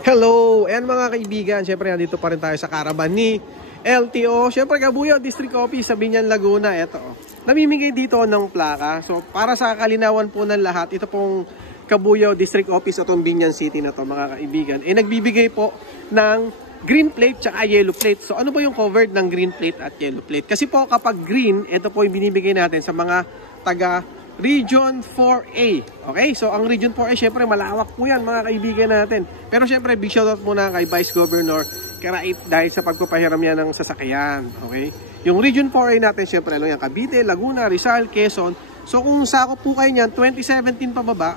Hello! And mga kaibigan, syempre nandito pa rin tayo sa caravan ni LTO. Syempre Cabuyao District Office sa Biñan, Laguna. Ito, namimigay dito ng plaka. So para sa kalinawan po ng lahat, ito pong Cabuyao District Office atong Biñan City na to mga kaibigan. Nagbibigay po ng green plate tsaka yellow plate. So ano po yung covered ng green plate at yellow plate? Kasi po kapag green, ito po yung binibigay natin sa mga taga Region 4A. Okay? So, ang Region 4A, syempre, malawak po yan, mga kaibigan natin. Pero, syempre, big shoutout muna kay Vice Governor Karait dahil sa pagpapahiram niya ng sasakyan. Okay? Yung Region 4A natin, syempre, ano yan, Cavite, Laguna, Rizal, Quezon. So, kung sakop po kayo niyan, 2017 pababa,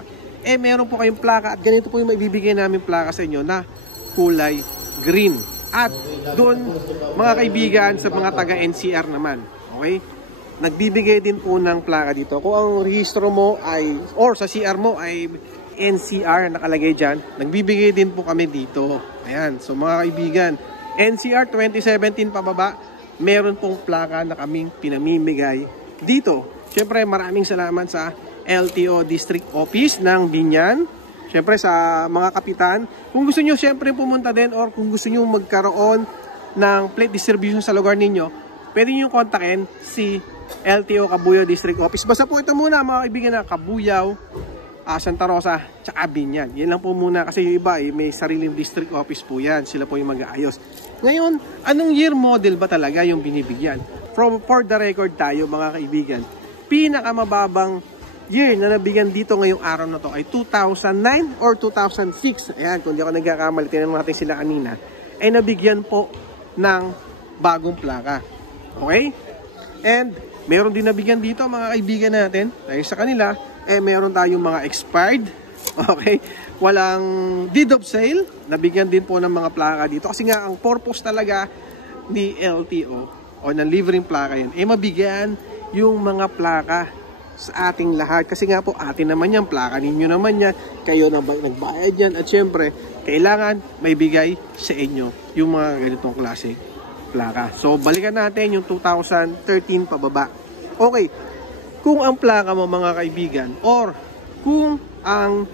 meron po kayong plaka at ganito po yung maibibigay namin plaka sa inyo na kulay green. At doon, mga kaibigan, sa mga taga-NCR naman. Okay? Nagbibigay din po ng plaka dito. Kung ang rehistro mo ay, or sa CR mo ay NCR nakalagay dyan, nagbibigay din po kami dito. Ayan. So mga kaibigan, NCR 2017 pababa, meron pong plaka na kaming pinamimigay dito. Siyempre maraming salamat sa LTO District Office ng Biñan. Siyempre sa mga kapitan. Kung gusto nyo siyempre pumunta din or kung gusto nyo magkaroon ng plate distribution sa lugar ninyo, pwede nyo kontakin si LTO Cabuyao District Office. Basta po ito muna mga kaibigan na Cabuyao, Santa Rosa, tsaka Biñan. Yan lang po muna kasi yung iba may sariling district office po yan. Sila po yung mag-aayos. Ngayon, anong year model ba talaga yung binibigyan? For the record tayo mga kaibigan, pinakamababang year na nabigyan dito ngayong araw na to ay 2009 or 2006. Ayan, kung di ako nagkakamali, tinanong natin sila kanina, ay nabigyan po ng bagong plaka. Okay? And meron din nabigyan dito mga kaibigan natin dahil sa kanila, meron tayong mga expired. Okay? Walang deed of sale. Nabigyan din po ng mga plaka dito. Kasi nga, ang purpose talaga ni LTO o ng livreng plaka yan, mabigyan yung mga plaka sa ating lahat. Kasi nga po, atin naman yan, plaka ninyo naman yan, kayo na nagbayad yan. At syempre, kailangan may bigay sa inyo yung mga ganitong klase plaka. So, balikan natin yung 2013 pababa. Okay, kung ang plaka mo mga kaibigan or kung ang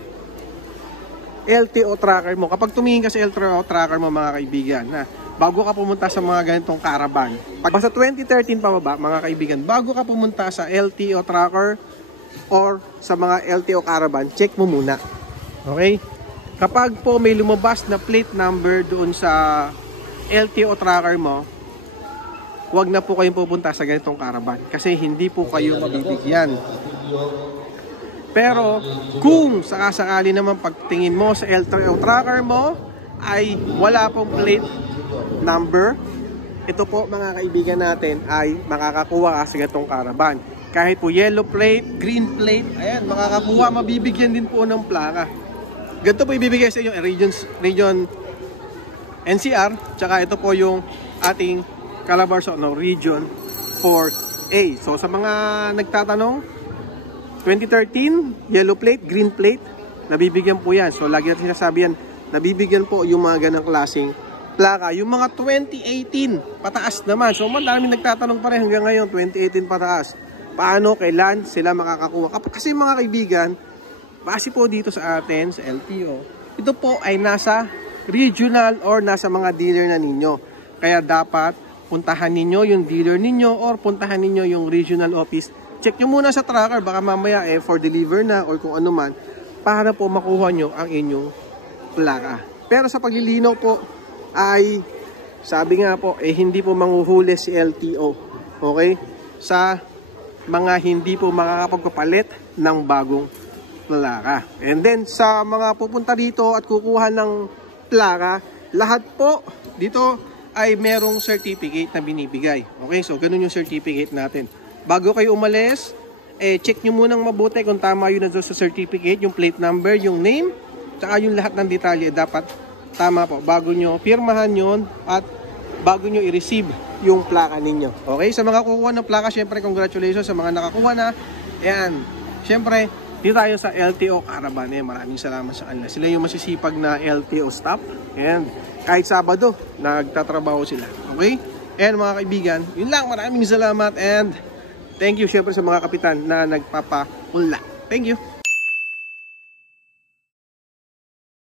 LTO tracker mo, kapag tumingin ka sa LTO tracker mo mga kaibigan, na bago ka pumunta sa mga ganitong caravan, basta 2013 pababa mga kaibigan, bago ka pumunta sa LTO tracker or sa mga LTO caravan, check mo muna. Okay? Kapag po may lumabas na plate number doon sa LTO tracker mo, huwag na po kayong pupunta sa ganitong caravan kasi hindi po kayo mabibigyan. Pero kung sakasakali naman pagtingin mo sa LTO tracker mo ay wala pong plate number, ito po mga kaibigan natin ay makakakuha ka sa ganitong caravan. Kahit po yellow plate, green plate, ayan, makakakuha, mabibigyan din po ng plaka. Ganito po ibibigay sa inyo region NCR, tsaka ito po yung ating Calabarzon, Region 4A. So sa mga nagtatanong, 2013, yellow plate, green plate, nabibigyan po yan. So lagi natin sinasabi yan, nabibigyan po yung mga ganang klaseng plaka. Yung mga 2018, pataas naman. So maraming nagtatanong pa rin hanggang ngayon, 2018 pataas. Paano, kailan sila makakakuha? Kasi mga kaibigan, base po dito sa atin, sa LTO, ito po ay nasa regional or nasa mga dealer na ninyo. Kaya dapat puntahan ninyo yung dealer ninyo or puntahan ninyo yung regional office. Check nyo muna sa tracker, baka mamaya for deliver na or kung ano man, para po makuha nyo ang inyong plaka. Pero sa paglilinaw po ay, sabi nga po, hindi po manghuhuli si LTO. Okay? Sa mga hindi po makakapagpapalit ng bagong plaka. And then sa mga pupunta dito at kukuha ng plaka, lahat po dito ay merong certificate na binibigay. Okay, so ganun yung certificate natin. Bago kayo umalis, check nyo munang mabuti kung tama yun na sa certificate, yung plate number, yung name, tsaka yung lahat ng detalye dapat tama po. Bago nyo pirmahan yun at bago nyo i-receive yung plaka ninyo. Okay, sa mga kukuha ng plaka, syempre congratulations sa mga nakakuha na. Ayan, syempre, dito tayo sa LTO Caravan. Maraming salamat sa kanila. Sila yung masisipag na LTO staff. And kahit Sabado, nagtatrabaho sila. Okay? And mga kaibigan, yun lang. Maraming salamat. And thank you syempre sa mga kapitan na nagpapaunla. Thank you.